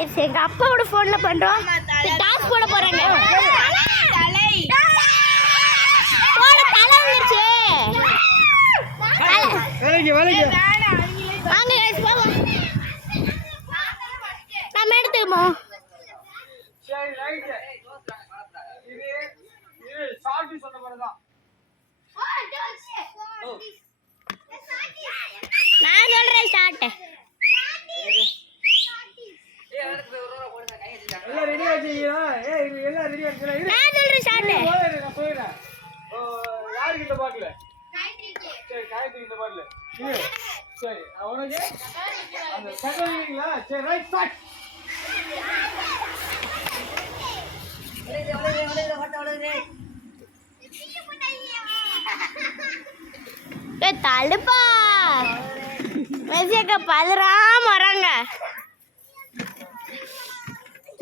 எங்க அப்பாவோட போன்ல பண்றோம். டாஸ் போட போறாங்க. போட தலை வந்துருச்சு. வாங்க गाइस போவோம். நம்ம எடுத்துக்கோ. சரி ரைட். இது சால்ட் சொன்ன மாதிரிதான். நான் சொல்றேன் ஸ்டார்ட். எல்லாம் ரெடி ஆயிட்டீங்களா? எல்லாம் ரெடி ஆயிட்டீங்களா? நான் சொல்றேன் ஸ்டார்ட். நான் சொல்றேன். யாருக்கு இந்த பாட்டில்? சரி காயத்ரி இந்த பாட்டில். சரி அவனுக்கு அந்த சகோதரிங்களா? சரி ரைட் ஸ்டார்ட். தடுப்பா மெசியக்க பதறாம வராங்க.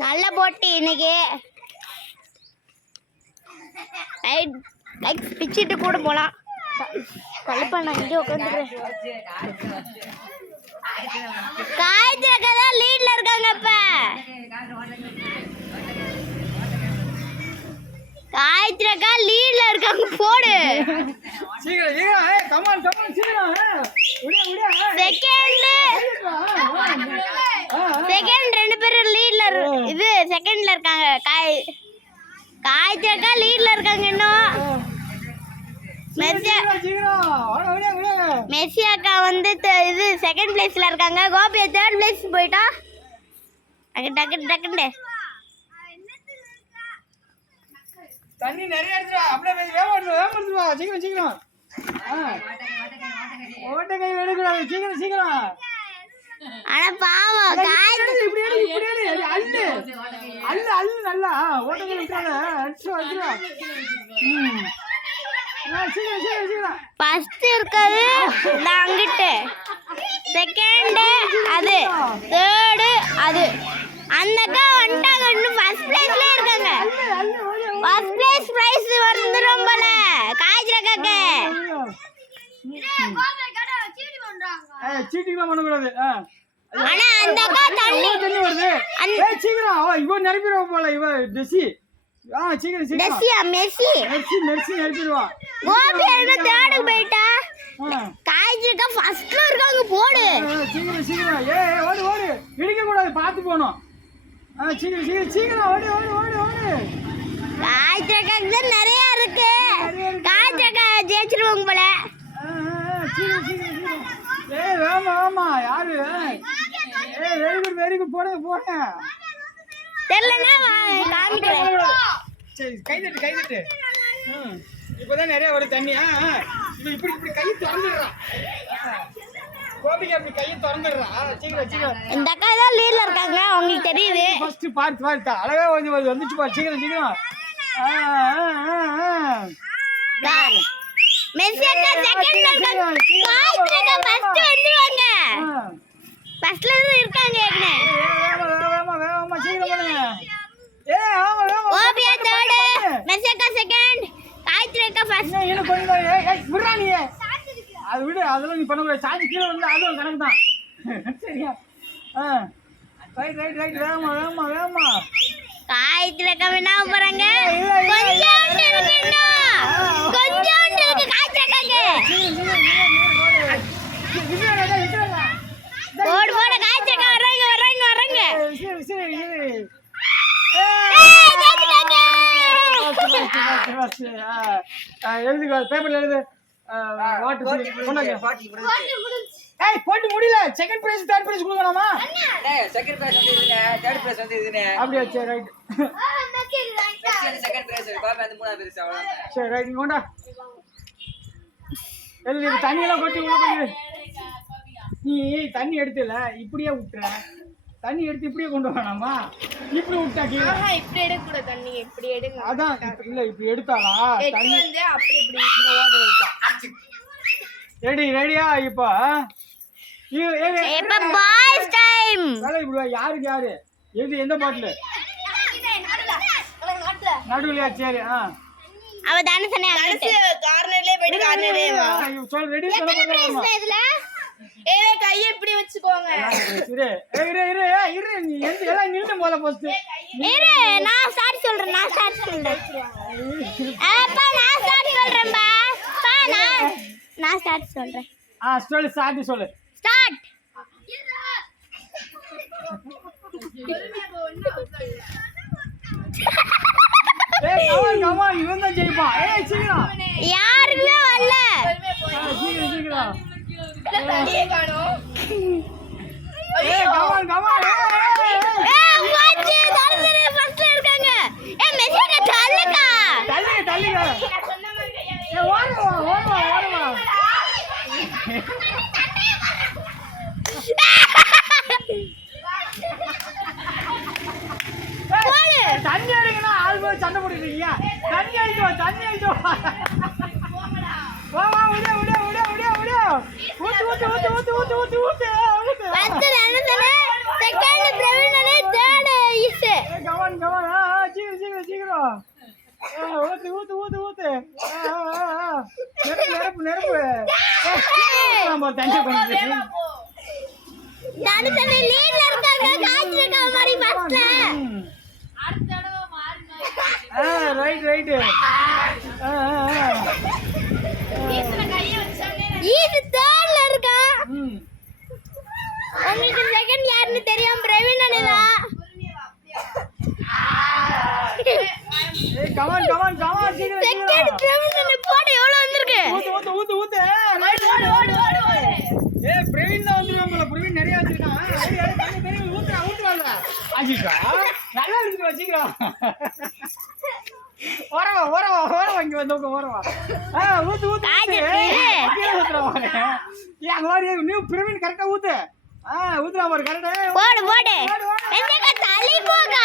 நல்ல போட்டி இன்னைக்கு. பிச்சுட்டு கூட போலாம். தடுப்பா நான் இங்கே உட்காந்துக்கிறேன். காய்ச்சல் அக்கா தான் லீட்ல இருக்காங்க. இப்ப காய்ச்சல் அக்கா லீட்ல இருக்காங்க. போடு சீக்கிரம் கமான் சீக்கிரம் செகண்ட் ரெண்டு பேரும் லீட்ல இது செகண்ட்ல இருக்காங்க. காய்ச்சல் அக்கா லீட்ல இருக்காங்க. இன்னும் மெஸ்ஸி அக்கா வந்து இது செகண்ட் பிளேஸ்ல இருக்காங்க. கோபி தேர்ட் பிளேஸ் போயிட்டா. டக்கு தண்ணி நிறைய எடுத்துவா. அப்படியே வேகமா சீக்கிரம் ஓட்ட கை எடுக்கூடாது. சீக்கிரம் ஆனா பாவம் இப்படி அள்ளு நல்லா ஓட்ட கை விட்டாத. ஃபர்ஸ்ட் இருக்காது அங்கிட்டு, செகண்ட் அது, தேர்டு அது. அந்த அக்கா வந்துட்டாங்க. இன்னும் ஃபர்ஸ்ட் பிளேஸ்ல இருக்காங்க. ஃபர்ஸ்ட் பிளேஸ் பிரைஸ் வந்துரும் போல காய்ச்சல் அக்காக்கு. சீட்டிங்லாம் பண்ணக்கூடாது. ஆனா அந்த அக்கா தண்ணி வருது. சீக்கிரம் இவ நிரப்பிடுவா போல. இவ டெசி சீக்கிரம் டெசியா மெஸ்ஸி நிரப்பிடுவா. கோபி என்ன தேர்டு போயிட்டா. காய்ச்சல் ஃபர்ஸ்ட்ல இருக்காங்க. போடு சீக்கிரம் ஓடு இடிக்க கூடாது. பார்த்து போகணும். சீக்கிரம் ஓடு. காய்ச்சல் தான் நிறைய இருக்கு. காய்ச்சல் ஜெயிச்சிருவாங்க போல. வேமா யாரு? வெரி குட் போடுங்க. தெரியலன்னா காமிக்கிறேன். சரி கை தட்டு. இப்பதான் நிறைய வருது தண்ணி. இப்படி கை திறந்துடுறான். கோபிக்கு அப்படி கையை திறந்துடுறான். சீக்கிரம் இந்த அக்கா தான் லீட்ல இருக்காங்க. உங்களுக்கு தெரியுது. ஃபர்ஸ்ட் பார்த்து அழகா வந்துச்சு பாரு. சீக்கிரம் மெஸ்ஸி அக்கா செகண்ட்ல இருக்காங்க. காய்ச்சல் அக்கா ஃபர்ஸ்ட் வந்துருவாங்க. ஃபர்ஸ்ட்ல இருக்காங்க. வேகமா சீக்கிரம் பண்ணுங்க. கோபி தேர்டு, மெஸ்ஸி அக்கா செகண்ட், காய்ச்சல் அக்கா ஃபர்ஸ்ட். விடுறா நீ. அது விடு. அதெல்லாம் நீ பண்ணக்கூடாது. சாஞ்சி கீழே வந்து அதுவும் கணக்கு தான். சரியா? ரைட் வேகமா. காய்ச்சல் அக்கா என்ன போறாங்க? கொஞ்சோண்டு இருக்கு. காய்ச்சல் அக்காக்கு போடு. காய்ச்சல் அக்கா வர்றாங்க. எழுதுங்க பேப்பர்ல எழுது. போட்டு முடியல. செகண்ட் பிரைஸ் தேர்ட் பிரைஸ் கொடுக்கலாமா? செகண்ட் பிரைஸ் வந்து இதுனே, தேர்ட் பிரைஸ் வந்து இதுனே. அப்படியே சரி ரைட். செகண்ட் பிரைஸ் கோபி வந்து மூணாவது பிரைஸ் அவ்வளவுதான். சரி ரைட் நீ கொண்டா. எழுது. தண்ணி எல்லாம் கொட்டி உள்ள போயிடு. நீ தண்ணி எடுத்துல இப்படியே விட்டுற. தண்ணி எடுத்து இப்படியே கொண்டு வேணாமா? இப்படி விட்டா கீழே இப்படி எடுக்க கூட. தண்ணி இப்படி எடுங்க. அதான் இல்ல இப்படி எடுத்தாளா தண்ணி வந்து அப்படி ஓட்ட விட்டா. ரெடியா? இப்போ பாய்ஸ் டைம். யாரு எந்த பாட்டில் நடுவுலையா? சரி அவ தான சொன்னே. கார்னர்லயே போய்ட்டு கார்னர்லயே வா. சொல். ரெடி சொல்ல. இதுல ஏய் கையை இப்படி வச்சுக்கோங்க. இரு இரு இரு இரு நீ எல்லாம் நின்னு போல ஃபர்ஸ்ட் இரு நான் ஸ்டார்ட் சொல்றேன் அப்பா நான் ஸ்டார்ட் சொல்றேன்பா பா நான் ஸ்டார்ட் சொல்றேன் சொல்லு சொல்லு ஸ்டார்ட் கமான் இவன் தான் ஜெயிப்பான் சீக்கிரம் யாருமே வரல சீக்கிரம் தண்ணியே காணோம். கமான் வாட்ச் தரதர ஃபர்ஸ்ட்ல இருக்காங்க மெசேஜ் தள்ளக்கா தள்ளிங்க சொன்ன மாதிரி கையை வை. ஓடுமா தண்ணி அடிக்கணும் ஆள் போய் சண்டை போட்டுருக்கீங்க தண்ணி அடிச்சோ வா விடு ஊத்து ஃபர்ஸ்ட் தனசன செகண்ட் பிரவீனனே தேர்ட் ஈஸ் கமான் சீக்கிரம் ஊத்து நெருப்பு நம்ம தண்ணி கொண்டு தனசன லீட்ல இருக்காங்க காய்ச்சிருக்கா மாதிரி ஃபர்ஸ்ட்ல அடுத்த தடவை மாறுங்க. ரைட் ஈஸ்வர கையை வச்சானே. ஈஸ் தேர்ட்ல இருக்கா உங்களுக்கு செகண்ட் யாருன்னு தெரியும் பிரவீனனே தான் கமான் சீக்கிரம் செகண்ட் பிரவீனனே போடு எவ்வளவு வந்திருக்கு ஊத்து பிரவீன் தான் வந்துருவாங்க பிரவீன் நிறைய வச்சிருக்கான் ஊத்துறாங்க ஆஜிக்கா நல்லா இருக்கு வச்சுக்கலாம் ஓரவா இங்க வந்து ஓரவா ஊத்து நீ பிரவீன் கரெக்டா ஊத்து ஊத்துறா பாரு கரெக்டா போடு எங்க தள்ளி போங்க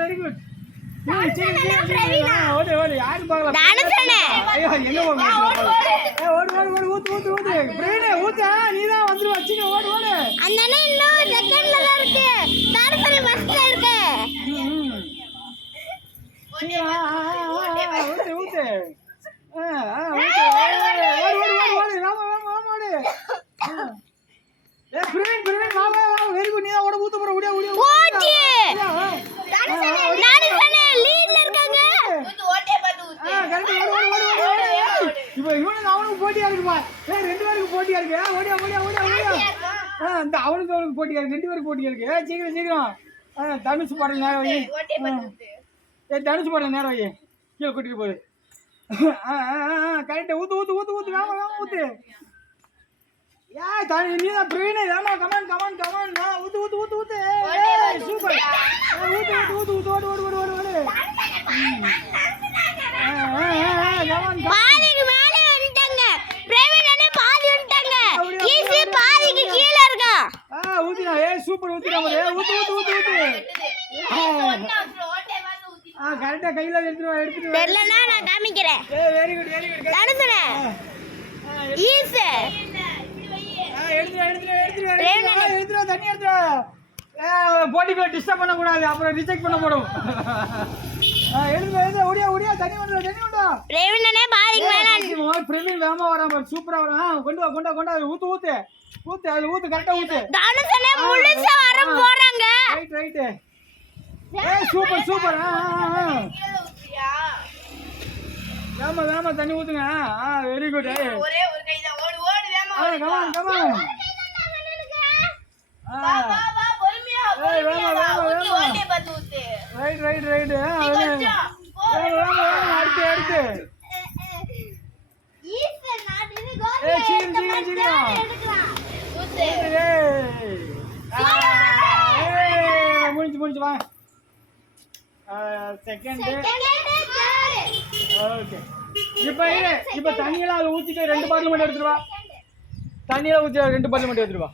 வெரி குட் ஓடு யாரு பார்க்கலாம் தனசனே ஐயோ எங்க ஓடு ஊத்து பிரவீனே ஊத்து நீதான் வந்துருவா சீக்கிரம் ஓடு அந்த அண்ணன் இன்னும் செகண்ட்ல தான் இருக்கு தனசனே ஃபர்ஸ்ட்ல இருக்கு ஊத்து பிரவீன் வா வெரி குட் நீதான் ஓட ஊத்து போற ஓடியா போச்சு தனசனே லீட்ல இருக்காங்க ஓட்டே பார்த்து ஊத்து. இப்போ இவனுக்கு அவனுக்கு போட்டியா இருக்குப்பா ரெண்டு பேருக்கு போட்டியா இருக்கு ஓடியா இந்த அவனுக்கு போட்டியா இருக்கு ரெண்டு பேருக்கு போட்டியா இருக்கு சீக்கிரம் தனுஷ் பாடல் நேரம் வை ஓட்டே பார்த்து ஊத்து. தனுஷ் பாடல் நேரம் வை கீழே கூட்டிட்டு போகுது கரெக்டா ஊத்து வேமா ஊத்து நீ தான் பிரவீனே வேமா கமான் ஊத்து சூப்பர் ஊத்து ஓடு பாதிக்கு மேலே வந்துட்டாங்க பிரவீனனே பாதி வந்துட்டாங்க ஈஸி பாதிக்கு கீழ இருக்கா ஊத்தினா சூப்பர் ஊத்தினா ஊத்து ஓட்டே பார்த்து ஊத்தி. கரெக்டா கையில எடுத்துட்டு தெரியலனா நான் காமிக்கிறேன் வெரி குட் தனசனே ஈஸ் எடுத்துரு தண்ணி எடுத்துரு போட்டிக்குள்ள டிஸ்டர்ப் பண்ணக்கூடாது அப்புறம் ரிஜெக்ட் பண்ண போடும் எடுத்து ஓடியா தண்ணி வந்தா பிரவீனனே பாதிக்கு மேல பிரவீன் வேகமா வராம சூப்பரா வரான் கொண்டு வா ஊத்து அது ஊத்து கரெக்டா ஊத்து தனசனே முழுசா வர போறாங்க ரைட் சூப்பர் கீழே ஊத்துறியா? வேமா தண்ணி ஊத்துங்க வெரி குட் ஒரே ஒரு கை தான். ஓடு வேமா. கமான் வா பொறுமையா ஊத்தி. ஓட்டே பார்த்து ஊத்து. ரைட் கொஞ்சம் போ. அடுத்து ஈஸ் நான் இது சீக்கிரம் ஊத்து. முடிஞ்சு வா செகண்ட் ஓகே இப்போ தண்ணியெல்லாம் அதை ஊற்றிட்டு 2 பாட்டில் மட்டும் எடுத்துட்டு வா தண்ணியெல்லாம் ஊற்றி 2 பாட்டில் மட்டும் எடுத்துட்டு வா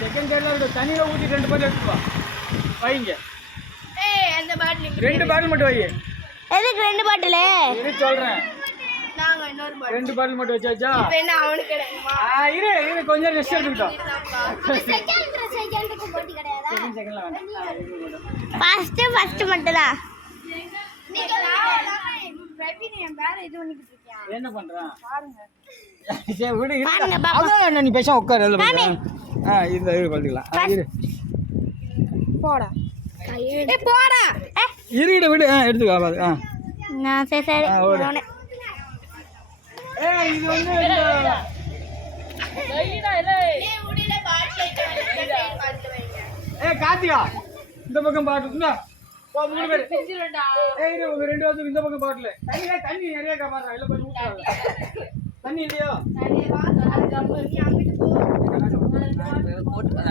செகண்ட் டைம்ல தண்ணியில் ஊற்றி 2 பாட்டில் எடுத்துட்டு வா வைங்க அந்த பாட்டில் 2 பாட்டில் மட்டும் வை எதுக்கு 2 பாட்டில் இரு சொல்கிறேன் நாங்க இன்னொரு பாட்டில் 2 பாட்டில் மட்டும் வச்சாச்சா என்ன அவனுக்கு கிடைக்குமா? இரு கொஞ்சம் ரெஸ்ட் எடுத்துக்கிட்டோம் செகண்டுக்கு போட்டி கிடையாதா செகண்ட்ல வேண்டாம் ஃபர்ஸ்ட் மட்டும் தான் பிரவீன் என் பேர இது பண்ணிக்கிட்டு இருக்கியா? என்ன பண்றான் சரி விடு பாருங்க பாப்பா. அதான் நீ பேசாம உட்காரு அதுல பாரு. இந்த இது பார்த்துக்கலாம் இரு போடா போடா இருக்கிட்ட விடு எடுத்துக்கோ பாரு நான் சரி சரி ஓடு. போனேன். இது வந்து முடியல பார்த்து வைங்க. கார்த்திகா இந்த பக்கம் பாட்டு போ 3 பேர் இரு உங்க 2 பேருக்கு இந்த பக்கம் பாட்டுல தண்ணி நிறைய காப்பாடுறா இல்ல கொஞ்சம் ஊத்துறாங்க தண்ணி இல்லையோ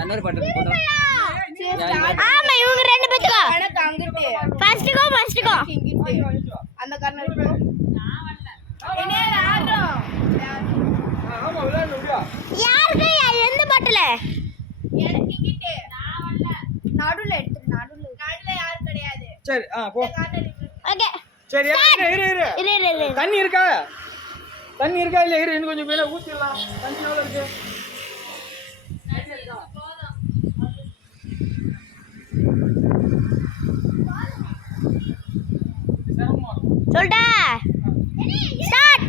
அன்னொரு பாட்டு போட்டோம் ஆமா இவங்க 2 பேத்துக்கோ எனக்கு அங்கிட்டு ஃபர்ஸ்ட்க்கோ இங்கிட்டு அந்த கார்னர் என்ன ஆடுறோம் ஆமா விளையாடு விடியா யாருக்கு எந்த பாட்டுல எனக்கு இங்கிட்டு நடுவுல எடுத்து நடுவுல யாரும் கிடையாது சரி போ ஓகே சரி இரு இரு தண்ணி இருக்கா இல்ல இரு இன்னும் கொஞ்சம் மேல ஊத்திடலாம் தண்ணி எவ்வளவு இருக்கு சொல்டா ஸ்டார்ட்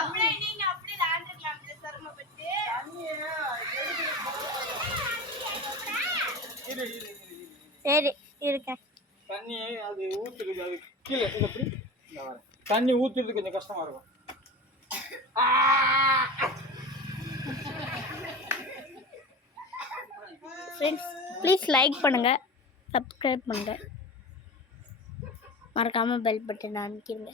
அப்படியே நீங்க அப்படியே லாண்டர்லாம் சிரமப்பட்டு சரி இருக்கேன் தண்ணி அது ஊத்துறது அது கீழே எப்படி தண்ணி ஊத்துறது கொஞ்சம் கஷ்டமா இருக்கும் ஃப்ரெண்ட்ஸ் ப்ளீஸ் லைக் பண்ணுங்க சப்ஸ்கிரைப் பண்ணுங்க மறக்காம பெல் பட்டன் அமுக்கிடுங்க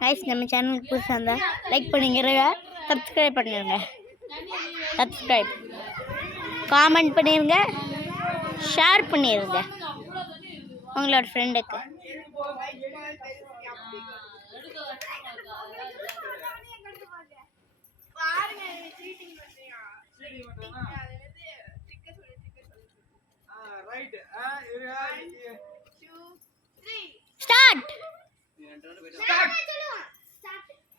கைஸ் நம்ம சேனலுக்கு புதுசாக இருந்தால் லைக் பண்ணிக்கிறங்க சப்ஸ்கிரைப் பண்ணிடுங்க சப்ஸ்கிரைப் காமெண்ட் பண்ணிடுங்க ஷேர் பண்ணிடுங்க உங்களோட ஃப்ரெண்டுக்கு பாருங்க சீட்டிங் பண்றியா ரைட் ஸ்டார்ட்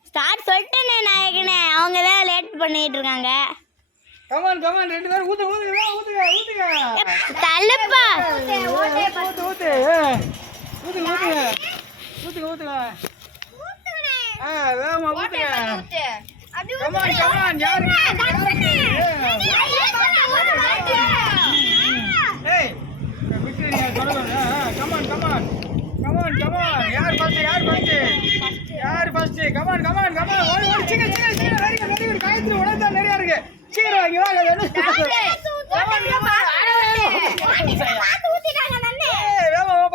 ஸ்டார்ட் சொல்லிட்டேனே நாயகனே அவங்க தான் லேட் பண்ணிட்டு இருக்காங்க கமான் 2 பேரும் ஊத்துங்க தள்ளுப்பா ஊத்துங்க வேகமா ஊத்துங்க கமான் யாரு ஏய் விக்டரி தொடங்க கமான் யார் ஃபர்ஸ்ட் கமான் ஓடி சீக்கிரம் வெரி குட் காயத்ரி உனக்கு தான் நிறைய இருக்கு சீக்கிரம் இங்க வாங்க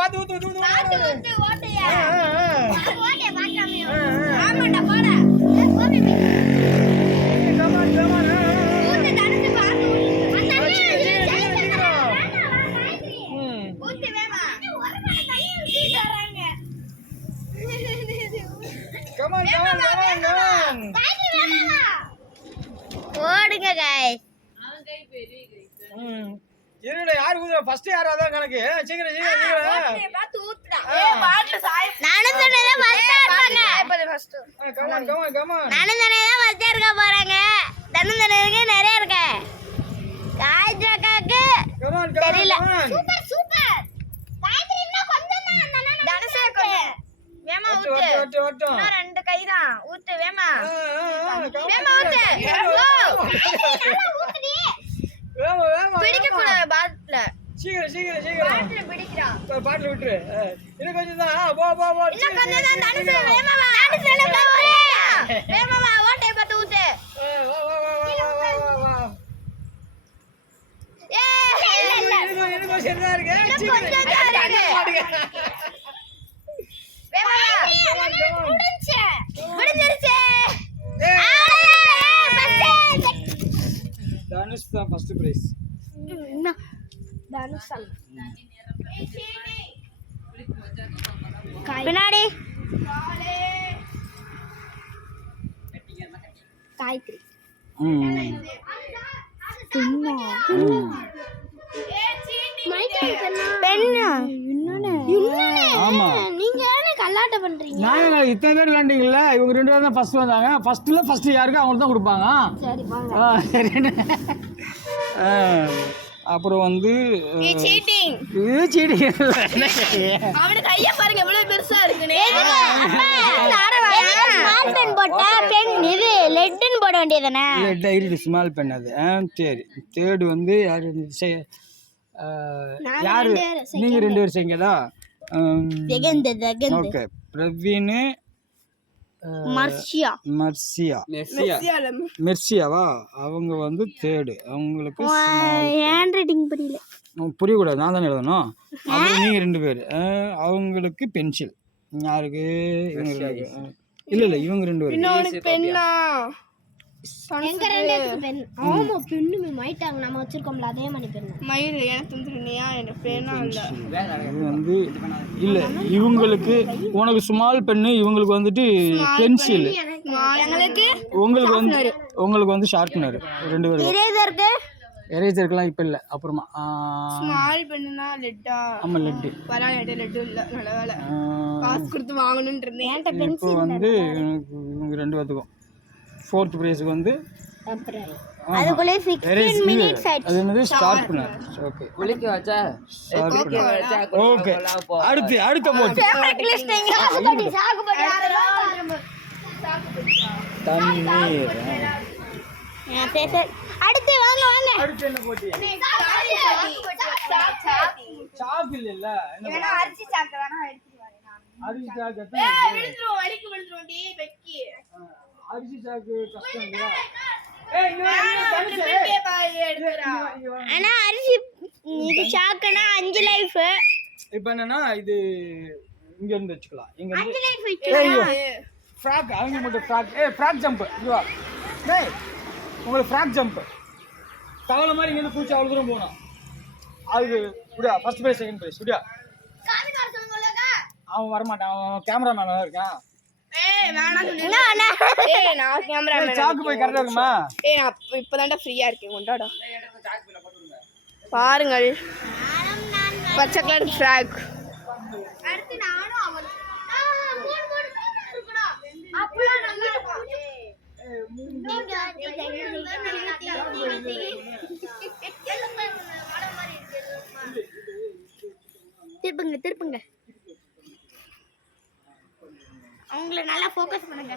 பாத்து ஊத்து கமான் ஓடுங்க गाइस இருடா யார் ஊதுற ஃபர்ஸ்ட் யார் அதான் கணக்கு சீக்கிரம் பாத்து ஊத்துடா ஏய் பாட்ல சாய் நானும் சொன்னதே ஃபர்ஸ்ட் இருப்பாங்க கமான் நானும் சொன்னதே ஃபர்ஸ்ட் இருக்க போறாங்க தனந்தனருக்கு நிறைய இருக்கு காய்ச்ச காக்கு கமான் தெரியல சூப்பர் காய்ச்சல் இன்னும் கொஞ்சம் தான் அந்த தனசேக்கு வேமா ஊத்து இன்னும் 2 கை தான் ஊத்து வேமா ஊத்து வேமா பிடிக்க கூடாது பாட்ல சீக்கிரம் பாட்ல பிடிக்கிறான் பாட்டு விட்டுரு இன்னும் கொஞ்சம் தான் போ இன்னும் கொஞ்சம் தான் தனசே வேமா வேமா ஓட்டை பார்த்து ஊத்து வா ஏய் சரிதா இருக்கு தனுஷ் தான் ஃபர்ஸ்ட் பிரைஸ் பின்னாடி காயத்ரி. ம் பெண்ணா ஆமா நீங்க ஏன் கல்லாட்ட பண்றீங்க? நாங்கள் இத்தனை பேர் விளாண்டிங்கல்ல, இவங்க 2 பேர் தான் ஃபர்ஸ்ட் வந்தாங்க. ஃபர்ஸ்ட் யாருக்கு அவங்களுக்கு தான் கொடுப்பாங்க. சரி வாங்க. சரி. அப்புறம் வந்து சீட்டிங். இது சீட்டிங். அவனுக்கு கைய பாருங்க எவ்வளவு பெருசா இருக்குன்னு. ஸ்மால் பென் போட்டா பென் இது லெட்னு போட வேண்டியதானே? டைரி ஸ்மால் பென் அது. சரி. தேர்ட் வந்து யாரு யாரு நீங்க 2 பேர் செய்யுங்கதா. ஓகே. பிரவீன் மெர்சியாவா அவங்க வந்து தேர்டு. அவங்களுக்கு ஹேண்ட் ரைட்டிங் புரியல. புரியக்கூடாது, நான் தானே எழுதணும். அப்புறம் நீங்க 2 பேர் அவங்களுக்கு பென்சில். யாருக்கு? இல்ல இவங்க 2 பேரும் பென்னா எங்க 2 பேருக்கு பென். ஆமா பென்னு மைட்டாங்க நம்ம வச்சிருக்கோம்ல அதே மாதிரி பென். மயிர் எனக்கு தந்துருனியா? எனக்கு பென்னா இல்ல. இது வந்து இல்ல இவங்களுக்கு உனக்கு ஸ்மால் பென்னு, இவங்களுக்கு வந்துட்டு பென்சில். உங்களுக்கு வந்து ஷார்ப்னர். 2 பேரும். இரேசருக்கு எரேசர்லாம் இப்ப இல்ல, அப்புறமா ஸ்மால் பென்னா லெட்டா. ஆமா லெட். பரவாயில்லை லெட் இல்ல, நல்ல வேளை. காசு கொடுத்து வாங்கணும்னு இருந்தேன். என்கிட்ட பென்சில் இப்போ வந்து இவங்க 2 பேத்துக்கும் 4th பிரைஸ்க்கு வந்து அதுக்குள்ள 16 மினிட்ஸ் ஆயிடுச்சு. அது என்னது ஷார்ப்னர். ஓகே குளிக்க வச்சா ஓகே. அடுத்த போட்டி தண்ணீர். அடுத்து வாங்க. அடுத்து என்ன போட்டி? சாக்கு இல்ல. வேணா அரிசி சாக்கு வேணா எடுத்துட்டு வரேன் நான். அரிசி சாக்கு விழுந்துரும் வலிக்கு விழுந்துரும் டி வெக்கி. அரிசி சாக்கு கஷ்டம் இல்ல. ஆனா அரிசி இது சாக்குனா 5 லைஃப். இப்போ என்னன்னா இது இங்க இருந்து வெச்சுக்கலாம். இங்க 5 லைஃப் வெச்சுக்கலாம். ஃப்ராக் அவங்க மட்டும் ஃப்ராக் ஜம்ப். இதுவா டேய் உங்களுக்கு ஃப்ராக் ஜம்ப். தவளை மாதிரி இங்க இருந்து குதிச்சு அவ்வளவு தூரம் போணும். அது புடியா ஃபர்ஸ்ட் பிரைஸ் செகண்ட் பிரைஸ் புடியா. காமிக்கார சொல்லுங்கலங்க. அவன் வர மாட்டான், அவன் கேமராமேனா இருக்கான். வேணா சொல்லுங்க. நான் கேமராமேன். சாக்கு போய் கரெக்ட்டா இருக்குமா? நான் இப்பதான்டா ஃப்ரீயா இருக்கேன், கொண்டாடா. பாருங்கள் பச்சை கலர் ஃப்ராக். அடுத்து நானும் அவன் மூணு இருக்கணும். அப்பளம் நல்லா இருக்கும். திருப்புங்க அவங்கள நல்லா ஃபோக்கஸ் பண்ணுங்க.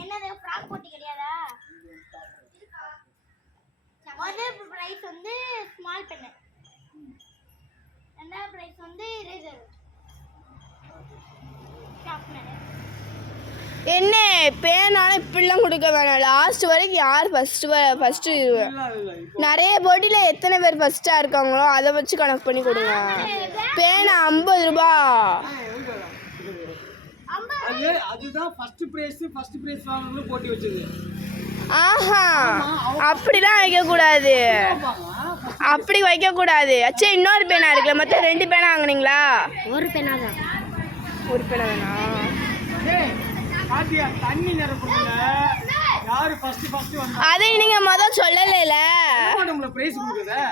என்னது ஃப்ராக் போட்டி கிடையாதா? முதல் பிரைஸ் வந்து ஸ்மால் பென், ரெண்டாவது பிரைஸ் வந்து இரேசர், ஷார்ப்னர். என்ன பேனால இப்படிலாம் கொடுக்க வேணாம். லாஸ்ட் வரைக்கும் யார் ஃபர்ஸ்ட் நிறைய போட்டியில எத்தனை பேர் ஃபர்ஸ்டா இருக்காங்களோ அதை வச்சு கணக்கு பண்ணி கொடுங்க. பேனா 50 ரூபாய். அதுதான் ஃபர்ஸ்ட் பிரைஸ் வாங்குறவங்க போட்டி வச்சது. ஆஹா அப்படிலாம் வைக்க கூடாது. அப்படி வைக்க கூடாது. அச்சே இன்னொரு பேனா இருக்குல்ல, மொத்தம் 2 பேனா வாங்குனீங்களா? ஒரு பேனா தான். ஒரு பேனா வேணா? பாத்தியா தண்ணி நிரப்புறதுல யாரு ஃபர்ஸ்ட் வந்தா அதை நீங்க முதல்ல சொல்லலைல. நம்மள பிரைஸ் கொடுக்குதே.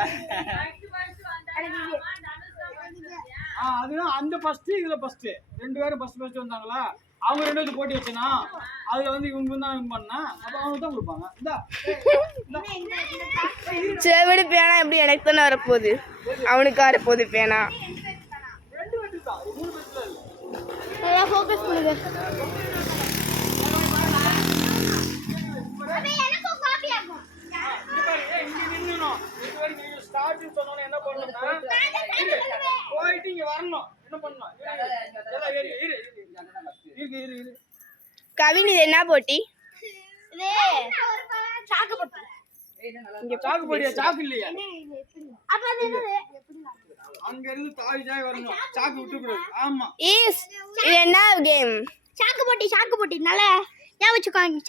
அதுதான் அந்த ஃபர்ஸ்ட் இதுல ஃபர்ஸ்ட் 2 பேரும் ஃபர்ஸ்ட் வந்தாங்களா? அவங்க 2 பேருக்கு போட்டி வச்சனா அதுல வந்து இவங்க தான் வின் பண்ணா, அப்ப அவங்க தான் கொடுப்பாங்க. செவடி பேனா எப்படி எனக்கு தானே வரப்போகுது, அவனுக்கு வரப்போகுது பேனா. 2 வெட்டு தான், 3 வெட்டுல இல்ல. நல்லா ஃபோக்கஸ் பண்ணுங்க. என்ன பண்ணணும்? போயிட்டு இங்க வரணும். என்ன பண்ணணும்? கவின் இது என்ன போட்டி? சாக்கு போட்டி. இங்க சாக்கு போட்டியா? சாக்கு இல்லையா? அப்ப அது என்னது? அங்க இருந்து தாய் வரணும். சாக்கு விட்டு கூடாது. ஆமா. இது என்ன கேம்? சாக்கு போட்டி. நல்லா ஞாபகம் வச்சுக்கோங்க.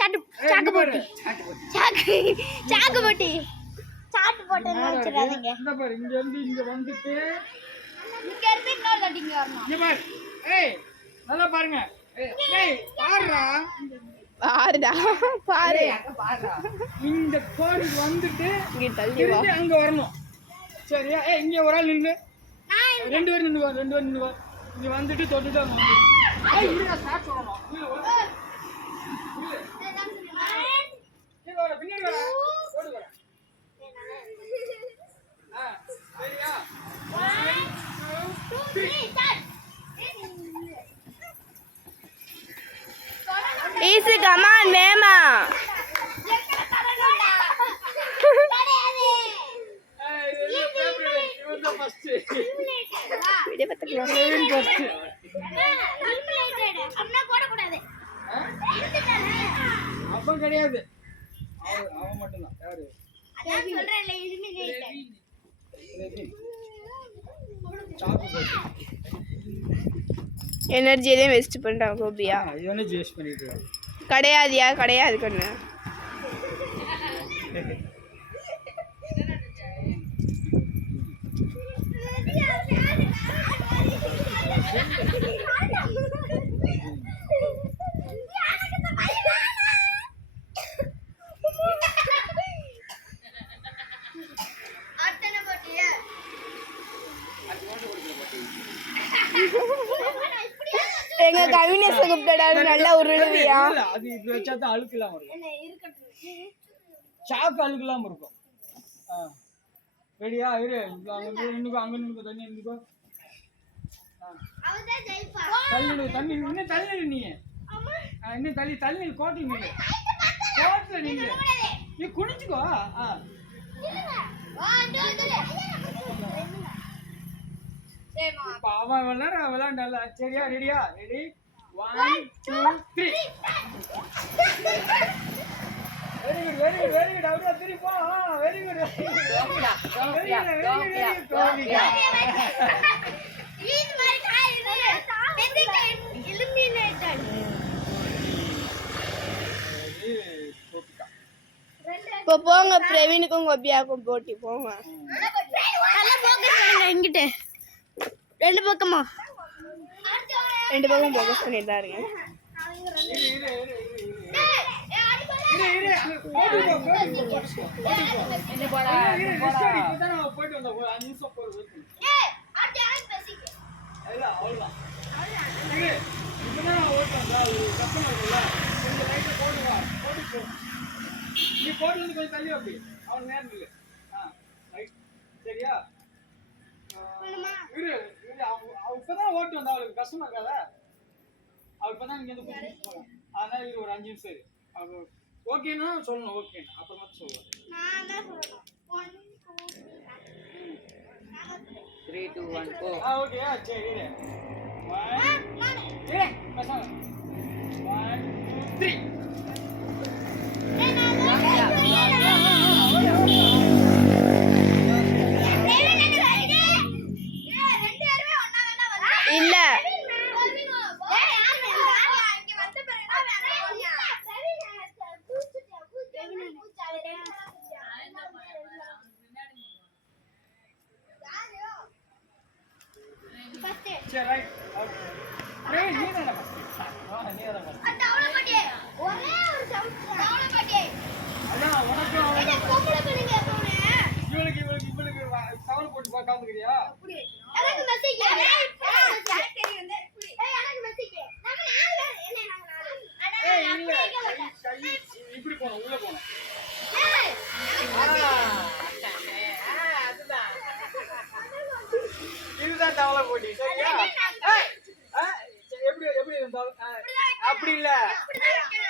சாக்கு போட்டி. சாட்டு போட்டு வச்சிராதீங்க. இந்த பாரு இங்க இருந்து இங்க வந்துட்டு இங்க இருந்து இன்னொரு தட்டி இங்க வரணும். இங்க பாரு. ஏய் நல்லா பாருங்க. ஏய் பாருடா. பாருடா பாரு இந்த கோடுக்கு வந்துட்டு இங்க தள்ளி வா. திரும்பி அங்க வரணும். சரியா? ஏய் இங்க ஒரு ஆள் நின்னு. ரெண்டு பேரும் நின்னுவா, ரெண்டு பேரும் நின்னுவா. இங்க வந்துட்டு தொட்டுட்டு அங்க வந்து. ஏய் இருடா ஸ்டார்ட் சொல்லணும். இல்ல ஒரு இங்க வர பின்னாடி வர. ஓடு வர. சரியா? 1 2 3 ஸ்டார்ட். ஈஸி கமான் மேமா. எங்க தரணும்டா. கிடையாது. ஏய் இவன் தான் ஃபர்ஸ்ட். வீடியோ பார்த்துக்கலாம். இவன் ஃபர்ஸ்ட். கல்குலேட்டட். அம்மா போட கூடாது. அப்ப கிடையாது. அவன் மட்டும் தான். யாரு? அதான் சொல்றேன்ல எலிமினேட்டட். சாப்பு போட்டு. எனர்ஜி எதையும் வேஸ்ட் பண்ணிட்டான் கோபியா. இவனே ஜேஸ் பண்ணிட்டு இருக்கான். கிடையாதியா கிடையாது கண்ணு. அத்தனை போட்டியா? எங்க கவினேஷ கூப்பிட்டடா நல்லா உருளுவியா. இல்ல, அது இப்படி வச்சா தான் அழுக்கு இல்லாம இருக்கும். என்ன இருக்கட்டும். சாக்கு அழுக்கு இல்லாம இருக்கும். ரெடியா? இரு. அங்க நின்னுக்கோ, அங்க நின்னுக்கோ, தண்ணி நின்னுக்கோ. அவதான் ஜெயிப்பா. தண்ணி இன்னும் தள்ளி நீ. இன்னும் தள்ளி கோட்டி நில்லு. கோட்டில நில்லு. நீ குடிச்சுக்கோ. இல்லங்க. 1 2 3. சேமா. இப்ப அவன் விளையாண்டால. சரியா? ரெடியா? ரெடி 1 2 3. வெரி குட் அப்படியே திருப்பி போ. Very good. இது மாதிரி காய் இது. எலிமினேட்டட். இப்போ போங்க பிரவீனுக்கும் கோபியாக்கும் போட்டி போங்க. நல்லா ஃபோக்கஸ் பண்ணுங்க இங்கிட்ட. ரெண்டு பக்கமா. ரெண்டு பக்கம் ஃபோக்கஸ் பண்ணிட்டு தான் இருங்க. போயிட்டு வந்தோம். 5 நிமிஷம் போறது. அவ்வளவுதான். இப்பதான் ஓட்டு வந்தா கஷ்டமா இருக்குல்ல. கொஞ்சம் லைட்டா போடுவா. போட்டு நீ போட்டு வந்து கொஞ்சம் தள்ளி அப்படி. அவன் நேரம் இல்லை. ரைட். சரியா? இரு. அவ இப்பதான் ஓட்டு வந்தா அவளுக்கு கஷ்டமா இருக்காத. அவ இப்பதான் இங்க இருந்து கூட்டிட்டு போறான். அதனால இரு ஒரு 5 நிமிஷம் இரு. அவ ஓகேனா சொல்லணும். ஓகே அப்புறம் மட்டும் சொல்லுவேன். நான் தான் சொல்லணும். 1 2 3 2 1 go. ஓகே. சரி இரு. 1 இரு. பேசாம 1 2 3. இல்ல சரி ரைட். ஓகே. ஏய் நீ தான ஃபர்ஸ்ட். நீ தான ஃபர்ஸ்ட். ஒரே ஒரு சவுண்ட் டவுன்லோட் அதான் உனக்கு என்ன பொம்பளை பண்ணுங்க போனே இவளுக்கு சவுண்ட் போட்டு காத்துக்கிறியா? எனக்கு மெசேஜ் எனக்கு தெரியும் எனக்கு மெசேஜ் நம்ம 4 பேர் என்ன நாங்க 4 ஏய் இல்ல கை இப்படி போணும். உள்ள போணும். இதுதான் தவளை போட்டி. சரியா? எப்படி இருந்தாலும் அப்படி இல்ல.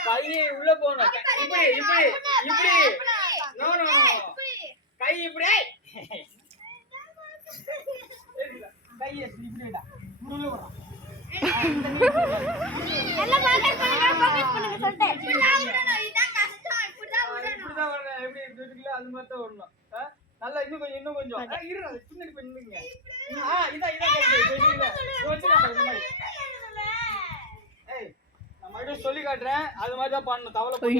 கையை உள்ள போகணும். இப்படி நோ கை இப்படி. கை இப்படிடா. உள்ள போறோம். நல்லா ஃபோக்கஸ் பண்ணுங்க சொல்லிட்டேன் இப்படிதான் விடணும் இதான் கஷ்டம் இப்படிதான் விடணும் இப்படிதான் வரணும். எப்படி இருக்குல்ல அது மாதிரி தான் வரணும். நல்லா இன்னும் கொஞ்சம் இரு. பின்னாடி போய் நில்லுங்க. இதான் ஏய் நான் மறுபடியும் சொல்லி காட்டுறேன். அது மாதிரி தான் பண்ணணும். தவளை போய்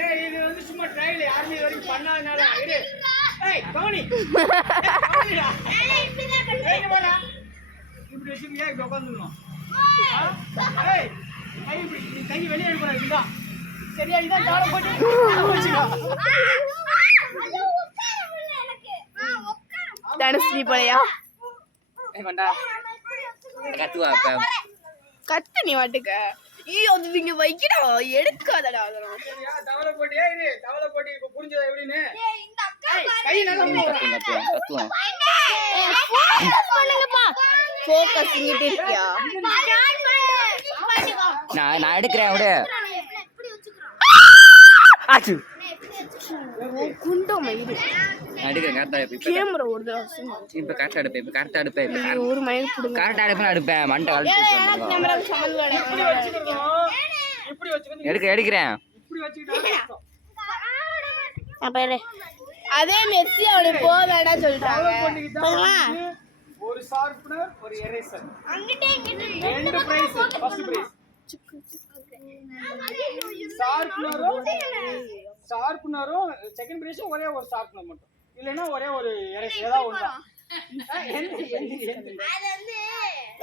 ஏய் இது வந்து சும்மா ட்ரையல் யாருமே இது வரைக்கும் பண்ணாதனால இரு ஏய் கவனி இப்படி வச்சுக்கியா இப்படி உட்காந்துக்கணும் ஏய் கை இப்படி கை வெளியே எடுக்கணும் இதுதான் சரியா இதான் காலை போட்டு வச்சுக்கோ தனுஸ்ரீ போலையா கத்துவா இப்ப கத்து நீ வாட்டுக்க ஐயோ அது இங்க வைக்கணும் எடுக்காதடா அதெல்லாம் சரியா தவளை போட்டியா இரு தவளை போட்டி இப்ப புரிஞ்சதா எப்படின்னு கை நல்லா கத்துவான் ஃபோக்கஸ் இங்கிட்டு இருக்கியா நான் எடுக்கிறேன் விடு ஆச்சு குண்டோ மயிறு நான் எடுக்கிறேன் கரெக்டா இப்ப கேமரா ஓடுது இப்ப கரெக்டா எடுப்பேன் இப்ப கரெக்டா எடுப்பேன் இப்ப ஒரு மயிறு புடுங்க கரெக்டா எடுப்பேன் மண்டை கழுத்து கேமரா சம்மந்தம் இப்படி வச்சுக்கணும் இப்படி வச்சுக்கணும் எடுக்கிறேன் இப்படி வச்சுக்கிட்டா அதே மெஸ்ஸி அவனுக்கு போக வேண்டாம் சொல்லிட்டாங்க ஒரு ஷார்ப்னர் ஒரு எரேசர் ரெண்டு பிரைஸ் ஃபர்ஸ்ட் பிரைஸ் ஷார்ப்னரும் செகண்ட் பிரைஸும் ஒரே ஒரு ஷார்ப்னர் மட்டும் இல்லைன்னா ஒரே ஒரு எரேசர் ஏதாவது ஒண்ணு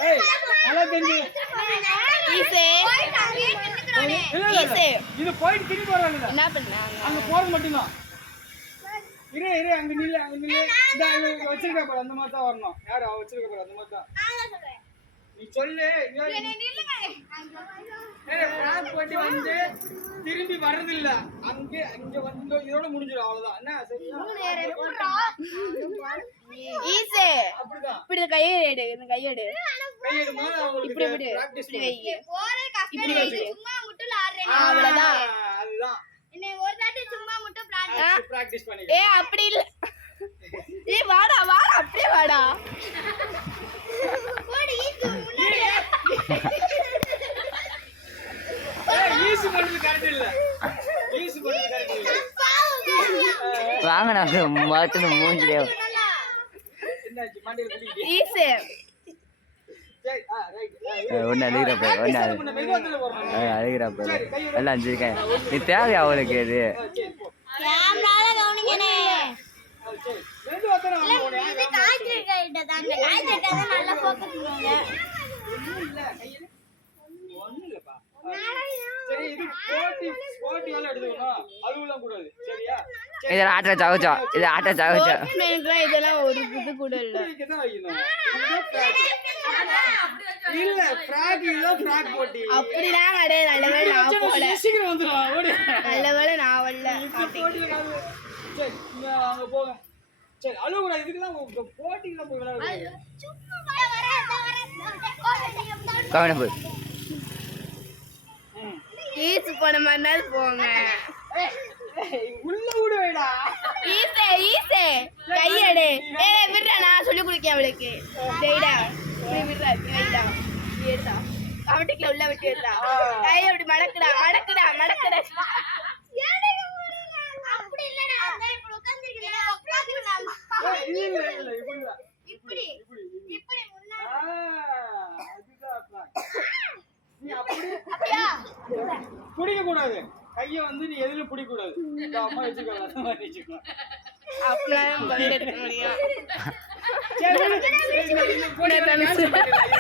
ஏய் நல்லா தெரிஞ்சு இது போயிட்டு திரும்பி வராங்க என்ன பண்ணாங்க அங்க போறது மட்டும்தான் இரு அங்க நில்லு இந்த வச்சிருக்க பாரு அந்த மாதிரி தான் வரணும் யாரு அவ வச்சிருக்க பாரு அந்த மாதிரி தான் நீ சொல்லு பிராக் போட்டி வந்து திரும்பி வர்றது இல்ல அங்க வந்து இதோட முடிஞ்சிடும் அவ்வளவுதான் என்ன சரியா ஈஸே அப்படிதான் இப்படி கையெடு இந்த கையெடு கையெடுமா இப்படி உங்களுக்கு இப்படி பிராக்டிஸ் இப்படி வை இப்படி வை. அவ்வளவுதான் அதுதான் என்ன ஒரு தாட்டி சும்மா மட்டும் பிராக்டிஸ் பண்ணி ஏ அப்படி இல்ல ஏய் வாடா அப்படியே வாடா போடி ஈக்கு முன்னாடி ஈஸி பண்ணது கரெக்ட் இல்ல ஈஸி பண்ணது கரெக்ட் இல்ல வாங்க நான் மாத்து மூஞ்சிலே என்னாச்சு மண்டையில குடிக்கிட்டே ஈஸே சரி ரைட் ஒன்னு அழுகிறப்ப ஒன்னு மெதுவாத்துல போறோம் அழுகிறப்ப எல்லாம் அஞ்சிருக்கேன் நீ தேவையா அவளுக்கு இது சரி போ கேமரால கவனிங்கனே சரி மெதுவாத்துல போறோம் இது காய்ச்சல் கைட்ட தான் அந்த காய்ச்சல் தான் நல்லா ஃபோக்கஸ் பண்ணுவாங்க இல்ல கையில ஒண்ணும் இல்லப்பா சரி இது போட்டியால எடுத்துக்கணும் அழுவலாம் கூடாது சரியா இதெல்லாம் ஆட்ட சவச்சோம் இது ஆட்ட சவச்சோம் ஸ்போர்ட்ஸ்மேனுக்குலாம் இதெல்லாம் ஒரு இது கூட இல்ல இங்கதான் வைக்கணும் இல்ல ஃப்ராக் இல்ல ஃப்ராக் போட்டி அப்படிலாம் கிடையாது நல்ல வேளை நான் போல சீக்கிரம் வந்துரும் ஓடு நல்ல வேளை நான் வரல போட்டியில காது சரி இங்க அங்க போங்க சரி அழுவ கூடாது இதுக்கெல்லாம் போட்டிக்கு போய் விளையாட சும்மா வர கவனப்பு ஈஸு போன மாதிரி போங்க உள்ள விடுவேடா ஈஸே கையெடு ஏய் விடுறா நான் சொல்லி கொடுக்கேன் அவளுக்கு டேய்டா இப்படி விடுறா கைடா ஏடா அவட்டுக்குள்ள உள்ள விட்டு ஏடா கையை அப்படி மடக்குடா அப்படி இல்லடா நான் இப்படி உட்கார்ந்திருக்கேன் உட்கார்ந்திருக்கலாம் இல்ல இப்படிதான் இப்படி இப்படி முன்னாடி அதுதான் ஃப்ராக் நீ அப்படி அப்படியா பிடிக்க கூடாது கையை வந்து நீ எதுல பிடிக்க கூடாது இந்த அம்மா வச்சுக்கோ அந்த மாதிரி வச்சுக்கோ அப்பலாம் பதில் எடுக்க முடியும் சரி இந்த போட்டி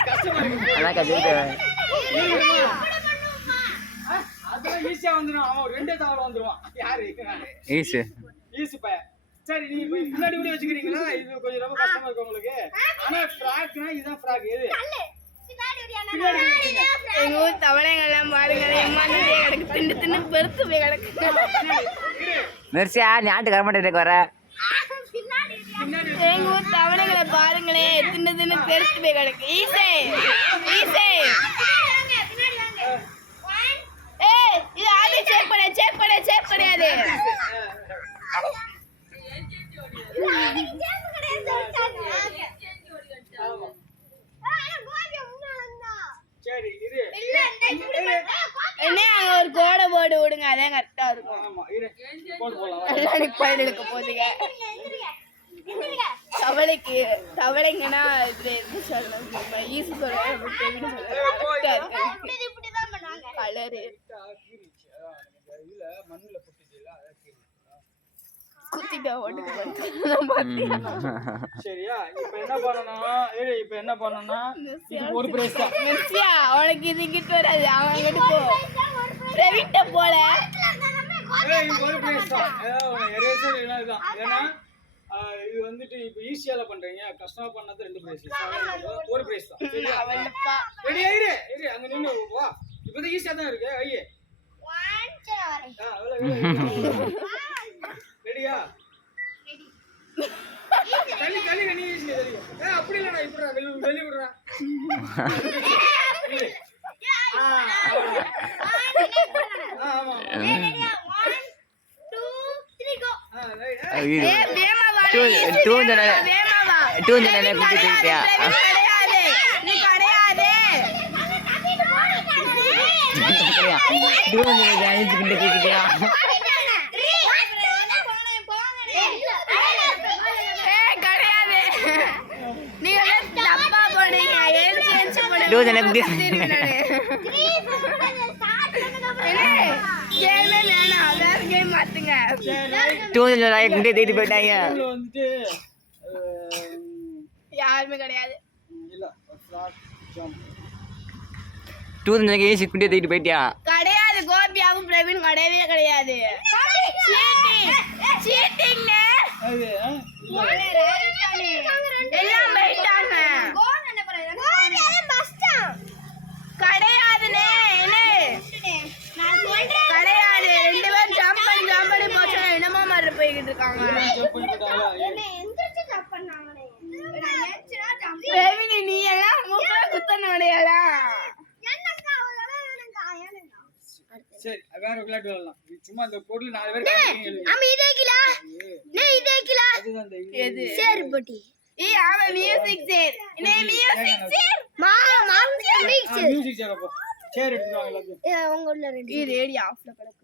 கஷ்டமா இருக்கு அதான் கத்திட்டு அதான் ஈஸியா வந்துடும் அவன் ரெண்டே தவளை வந்துருவான் யாரு ஈஸு ஈஸி பையன் சரி நீ முன்னாடி கூட வச்சுக்கிறீங்களா இது கொஞ்சம் ரொம்ப கஷ்டமா இருக்கு உங்களுக்கு ஆனா ஃப்ராக்னா இதுதான் ஃப்ராக் எது பின்னாடி பின்னாடி வச்சுங்க எங்க ஊர் தவளைங்கெல்லாம் பாருங்களேன் எம்மாதிரியே கிடக்கு தின்னு பெருத்து போய் கிடக்கு மெர்சியா நீ ஆட்டு கரமாட்டேக்கு வர பின்னாடி பின்னாடி எங்க ஊர் தவளைங்களை பாருங்களேன் தின்னு பெருத்து போய் கிடக்கு ஈஸே பின்னாடி வாங்க ஏய் இது ஆடி செக் கிடையாது ஆமா கோபி முன்னாடி சரி இரு இல்ல இந்த இப்படி என்ன அங்க ஒரு கோடை போர்டு விடுங்க அதான் கரெக்டா இருக்கும் ஆமா இரு போட்டு போலாம் எல்லாம் எனக்கு பயன் எடுக்க போகுதுங்க தவளைங்கன்னா இது எப்படி சொல்லணும் ஈஸி சொல்றேன் இப்படி தான் பண்ணுவாங்க கலரு இதுல மண்ணுல போட்டு குத்திட்ட ஓட்டுக்கு சரியா இப்போ என்ன பண்ணணும் இப்போ என்ன பண்ணணும்னா இதுக்கு ஒரு பிரைஸ் தான். மெர்சியா உனக்கு இது கிட்ட வராது அவன் கிட்ட போ பிரவீன்ட்ட போல இது ஒரு பிரைஸ் தான். எரேசர் எல்லாம் இதுதான். ஏன்னா இது வந்துட்டு இப்போ ஈஸியால பண்றீங்க, கஷ்டமா பண்ணது 2 பிரைஸ், ஒரு பிரைஸ் தான். சரியா ரெடி ஆயிரு இரு அங்க நின்னு வா. இப்போ ஈஸியா தான் இருக்கு ஐயே. ரெடியா? தள்ளி தள்ளி நீ ஈஸி தெரியும். அப்படி இல்லடா இப்படிடா வெளிய விடுறா. ஆமா வந்துட்டு யாருமே கிடையாது. இல்ல ஃப்ராக் ஜம்ப் தூக்கிட்டு போயிட்டியா? கிடையாது. கோபியாவும் பிரவீன் கிடையவே கிடையாது. அது எல்லாம் போயிட்டாங்க. கிடையாதுனே கிடையாது. 2 பேரும் ஜம்ப் பண்ணி போச்சா என்னமோ மாதிரி போய்கிட்டு இருக்காங்க. பிரவீன் நீ எல்லாம் மூக்குல குத்தன உடையாடா. சரி வேற விளையாட்டு விளையாடலாம். சும்மா இந்த பொருள் 4 பேர் காமிக்கிறீங்க. அதுதான் இந்த எது சேர் போட்டி? ஏய் அவன் மியூசிக் சேர். நீ மியூசிக் சேர் மியூசிக் சேர். அப்போ சேர் எடுத்துட்டு வாங்க எல்லாத்தையும். உங்க ஊர்ல 2 ரேடியோ ஆஃப்ல கிடக்கு.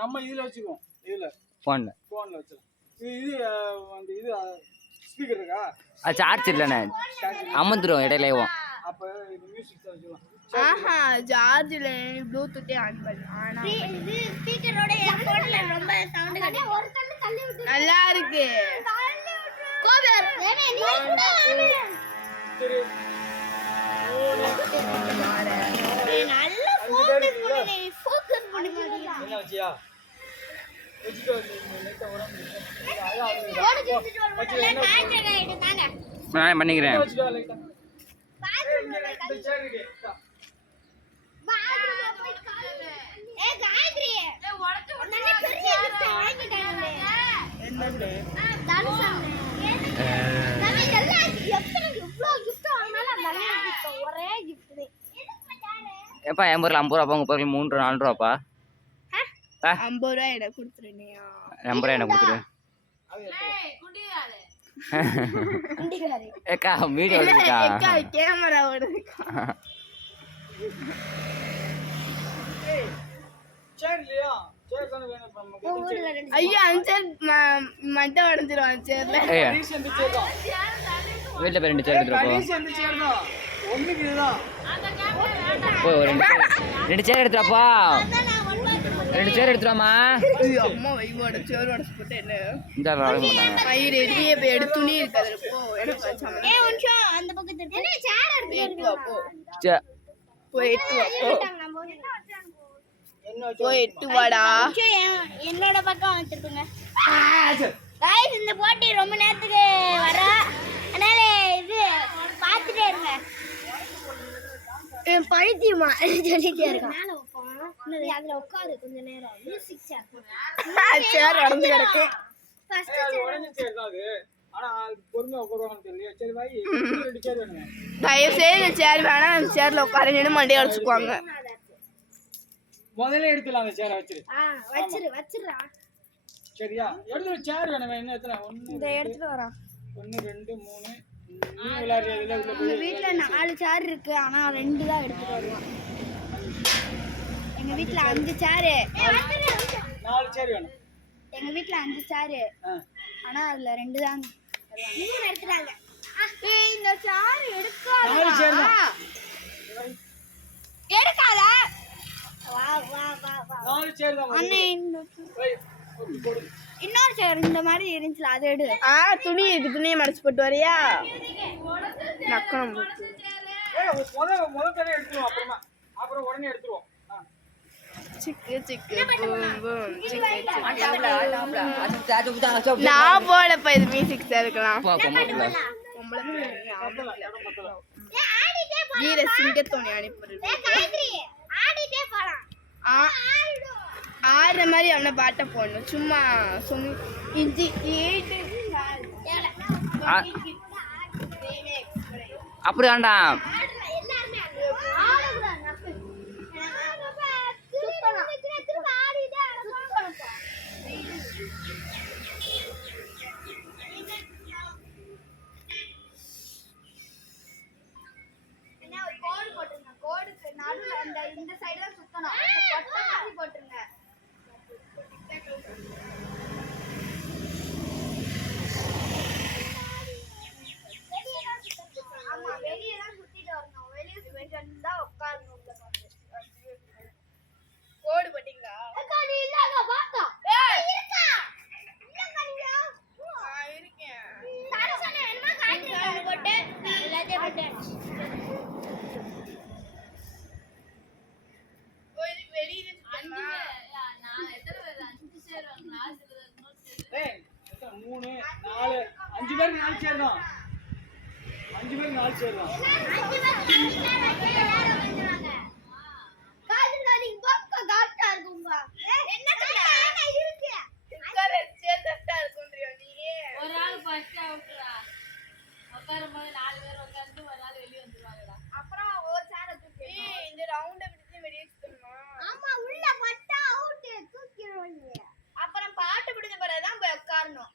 நம்ம இதுல வச்சுக்குவோம். இதுல போன்ல வச்சுக்கலாம். இது அந்த இது ஸ்பீக்கர் இருக்கா? சார்ஜ் இல்லைண்ணே, அமர்ந்துடும் இடையில. அப்ப இது மியூசிக் சேர் வச்சுக்கலாம். ஆஹா ஜார்ஜ்ல ப்ளூடூத்தே ஆன் பண்ணு. ஆனா இது ஸ்பீக்கரோட என் போன்ல ரொம்ப சவுண்ட் கட்டி ஒரு கண்ணு தள்ளி விட்டு நல்லா இருக்கு. கோபர் ஏனே நீ கூட சரி நல்ல ஃபோக்கஸ் பண்ணி ஃபோக்கஸ் பண்ணி என்ன வச்சியா? வச்சிட்டு லைட்டா உடம்பு போடு கிச்சிட்டு வரல காய்ச்ச கைடு தாங்க நான் பண்ணிக்கிறேன். வச்சிட்டு லைட்டா இந்த சேர் இருக்கு. ஏ காயத்ரி ஏ உடைச்சு உடனே பெரிய gift வாங்கிட்டாங்களே. என்னடே? தனுஷம் நம்ம எல்லாம் எத்தனை இவ்ளோ gift வாங்கினாலும் அந்த gift ஒரே gift தான். எப்பா 80 ரூபா 50 ரூபா 30 ரூபா 3 4 ரூபாப்பா. 50 ரூபாய் எனக்கு கொடுத்துருனியா? நம்பர் என்ன கொடுத்துரு. ஏக்கா வீடியோ எடுக்கா. ஏக்கா கேமரா ஓடுதுக்கா. சேர் இல்லையா? சேர் தான வேணும் நமக்கு. ஐயோ அந்த மண்டை உடைஞ்சிரும் சேர்ல. கடைசி அந்த சேர் தான். வீட்டில் போய் 2 சேர் எடுத்துட்டு போ. கடைசி அந்த சேர் தான். ஒண்ணுக்கு இதுதான். போ 2 சேர் எடுத்துறாப்பா. 2 சேர் எடுத்துறாமா. ஐயோ அம்மா வைவோட சேர் உடைச்சு போட்டு என்ன இந்த வர மாட்டாங்க. வயிறு எரியே போய் எடுத்து துணி இருக்காது. போ எனக்கு சமம். ஏ ஒரு நிமிஷம் அந்த பக்கத்துல இருக்கு. என்ன சேர் எடுத்து வா போ. போய் எட்டு வா போ. போய் எட்டு வாடா. என்னோட பக்கம் வச்சிருக்கோங்க. गाइस இந்த போட்டி ரொம்ப நேரத்துக்கு வர அதனால இது பாத்துட்டே இருங்க. பழித்தியமா சொல்லிட்டே இருக்க. மேல வைப்போம். நீ அதுல உட்காரு கொஞ்ச நேரம். மியூசிக் சேர். சேர் உடைஞ்சு கிடக்கு. ஃபர்ஸ்ட் அது உடனே சேர் தான் அது. ஆனா பொறுமையா உட்காருவாங்கன்னு தெரியல. சரி வை 2 சேர் வேணுங்க. தயவு செய்து சேர் வேணா அந்த சேர்ல உட்கார நின்னு மண்டையை உடைச்சுக்குவாங்க. முதல்ல எடுத்துலாம் அந்த சேரை வச்சிரு. வச்சிருடா. சரியா? எடுத்து சேர் வேணும். என்ன எத்தனை? 1 இந்த எடுத்துட்டு வரேன். 1 2 3 நீ விளையாடுறதுல உள்ள எங்க வீட்ல 4 சேர் இருக்கு. ஆனா 2 தான் எடுத்துட்டு வருவான். எங்க வீட்ல 5 சேர். 4 சேர் வேணும். எங்க வீட்ல 5 சேர். ஆனா அதுல 2 தான் வருவாங்க. 3 எடுத்துட்டாங்க. ஏய் இந்த சேர் எடுக்காத. 4 சேர் தான். எடுக்காத. வா வா வா வா. 4 சேர் தான். அண்ணே இந்த வை இந்த மாதிரி இருந்துச்சுல அதை எடு. துணி இருக்கு, துணியை மடிச்சு போட்டு வரியா? நக்கணும் முதல் தடவை எடுத்துருவோம், அப்புறம் உடனே எடுத்துருவோம். சிக்கு சிக்கு பூம் பூம் நான் போலப்ப இது மியூசிக் சேர்க்கலாம். வீர சிங்கத்தோணி அனுப்பிடுது. ஆடுற மாதிரி அவனை பாட்ட போடணும். சும்மா இஞ்சி அப்படி வேண்டாம். இந்த சைடுல சுத்தணும். போட்டுருங்க. ஆமா, வெளியெல்லாம் சுத்திட்டு வரணும். வெளியே சுத்திட்டு உட்காரணும். கோடு போட்டீங்களா? மூணு 4 5 பேருக்கு 4 சேர் தான். 5 பேருக்கு 4 சேர் தான். அப்புறம் ஒரு சேர தூக்கி இந்த ரவுண்ட விட்டு வெளியே சுத்தணும். ஆமா, உள்ள பட்டா அவுட் தூக்கிடுவாங்க. அப்புறம் பாட்டு பிடிச்ச பிறகுதான் போய் உட்காரணும்.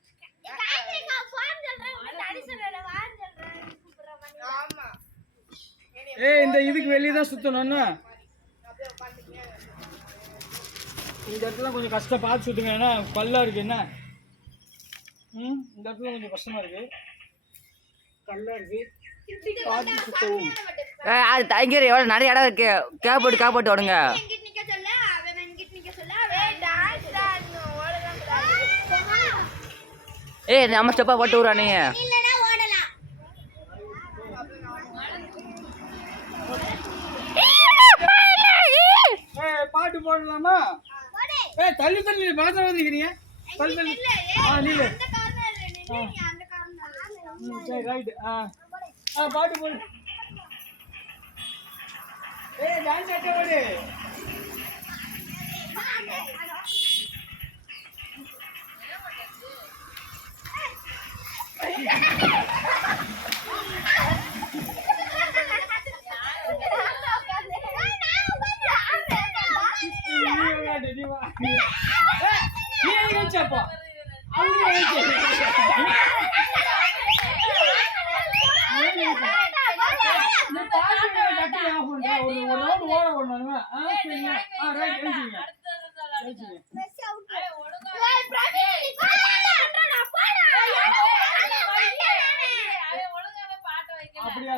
ஆமா, இந்த இதுக்கு வெளியே தான் சுத்தணும்னு. இந்த இடத்துல கொஞ்சம் கஷ்டம் பார்த்து சுத்துங்க, ஏன்னா கல்லா இருக்கு. என்ன இந்த இடத்துல கொஞ்சம் கஷ்டமா இருக்கு, கல்லா இருக்கு, பார்த்து சுத்தவும். அது தங்கி எவ்வளோ நிறைய இடம் இருக்கு. கேப் போட்டு விடுங்க. நம்ம ஸ்டெப்பா போட்டு விடுறா நீ. பாட்டு போடலாமா? தள்ளி பக்கத்துல வந்துக்கிறீங்க. தள்ளி நீல சரி, ரைட். பாட்டு போடு. டான்ஸ் ஆட்ட போடு. அப்படியா?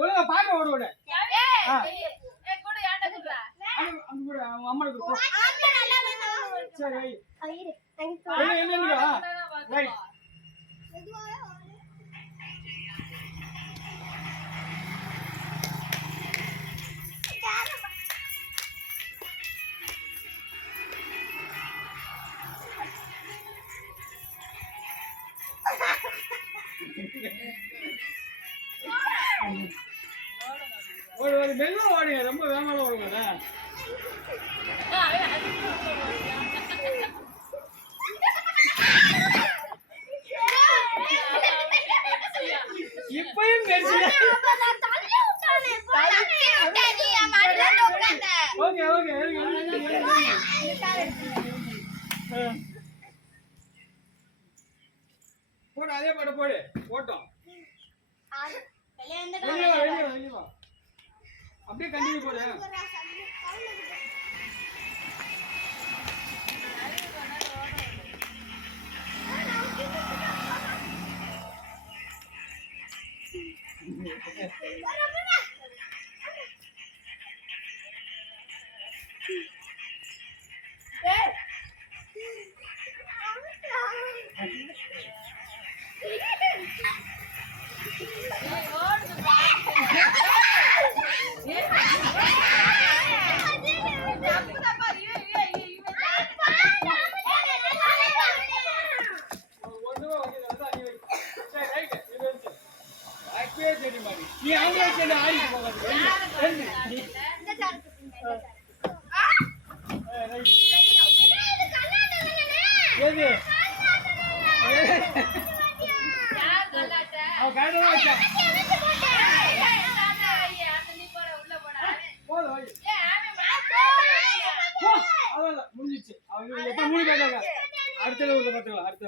ஒழுங்கா பாக்க ஓட விட. அம்மாளுக்கு சரி, ரைட். ஒரு மெல்ல ஓடுங்க, ரொம்ப வேகமாக ஓடுங்க. இப்பயும் ஓகே ஓகே போடு, அதே பாட்டு போடு. போட்டோம், வெளியே வா. அப்படியே கண்டினியூ போடு. நீ அவங்க சேர்ந்து ஆடிட்டு போகாது. எது அவன் காரணமா வச்சான். போதும் வை. அவ்வளவுதான் முடிஞ்சிச்சு. அவங்க எப்ப 3 பேர் அடுத்த ஊர்ல பார்த்துக்கலாம். அடுத்த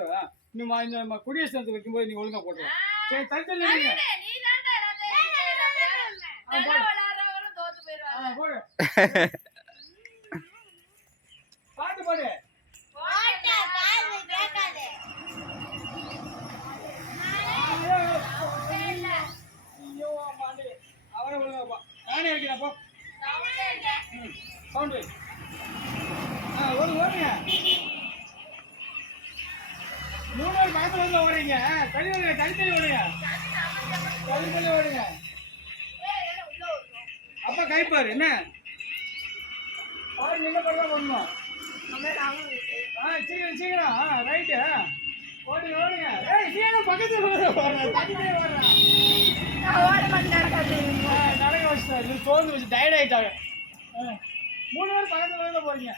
இன்னும் குடியரசு தினத்துக்கு வைக்கும்போது நீ ஒழுங்கா போட்டுருவோம். சரி தடுத்தல் நீங்க போடு பாட்டு பாடு. ஐயோ மாண்டே அவரை ஒழுங்காப்பா நானே இருக்கிறேன் போ. சவுண்டு ஓடுங்க 3 பேர் பக்கத்துல வந்து ஓடுறீங்க. தள்ளி ஓடுங்க தள்ளி ஓடுங்க தள்ளி ஓடுங்க. அப்பா கைப்பாரு என்ன பாரு நீங்க பண்ணலாம் பண்ணணும். சீக்கிரம் சீக்கிரம் ரைட்டு ஓடுங்க ஓடுங்க. ஏய் சீக்கிரம் பக்கத்துல தள்ளிட்டே ஓடுறேன். நடக்க வச்சுட்டேன். இது தோந்து வச்சு டயர்ட் ஆயிட்டாங்க. 3 பேர் பக்கத்துல வந்து போறீங்க.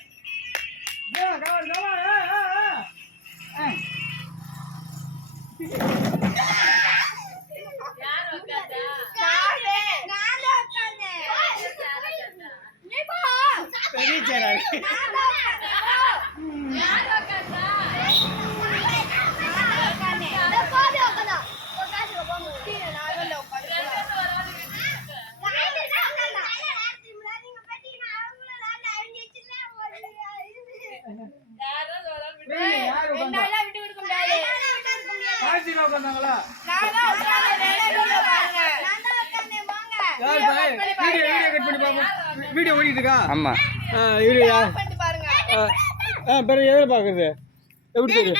பெரிய சேரா இருக்கு. வீடியோ ஓடிட்டு இருக்கா? ஆமா. எதில் பாக்குறது எப்படி தெரியும்?